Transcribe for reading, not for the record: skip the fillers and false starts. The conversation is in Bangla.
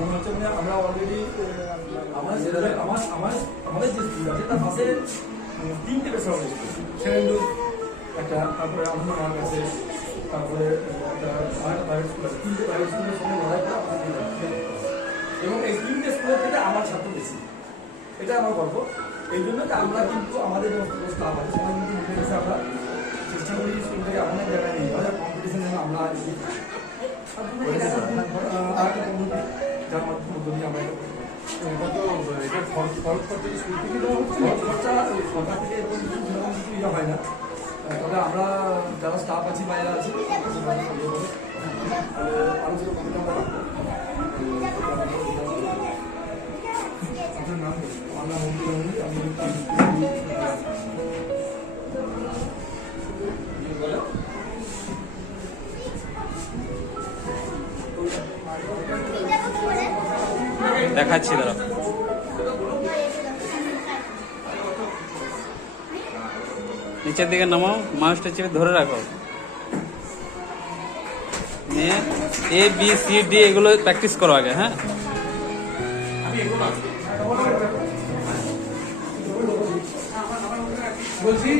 মনে হচ্ছে মানে আমরা অলরেডি আমাদের যে স্কুল আছে তার পাশে 3টে বেসরকারি স্কুল, সেরেন্ডুর একটা, তারপরে আনন্দমান আছে, তারপরে একটা প্রাইভেট স্কুল আছে। 3টে প্রাইভেট স্কুলের সঙ্গে লড়াই করা আমাদের, এবং এই 3টে স্কুলের থেকে আমার ছাত্র বেশি, এটা আমার গর্ব। এই জন্য আমরা কিন্তু আমাদের স্টাফ আছে সবাই কিন্তু মিলে গেছে, আমরা চেষ্টা করি স্কুল থেকে অনেক জায়গায় নিয়ে যাওয়া কম্পিটিশন যেন আমরা আর একটা পদ্ধতি যার মধ্য দিয়ে আমরা এটা খরচ খরচা স্কুল থেকে দেওয়া হচ্ছে, খরচা সরকার থেকে এরকম সেরকম কিছু ইয়ে হয় না। তবে আমরা যারা স্টাফ আছি বাইরে আছি আরো ছিল কবিতা আমরা রাখবো। আপনার নাম আমার নাম আমি দেখাচ্ছি দাঁড়া। নিচের দিকে নামাও, মাউসটা চেপে ধরে রাখো। নিয়ে এ বি সি ডি এগুলো প্র্যাকটিস করো আগে। হ্যাঁ, বলছি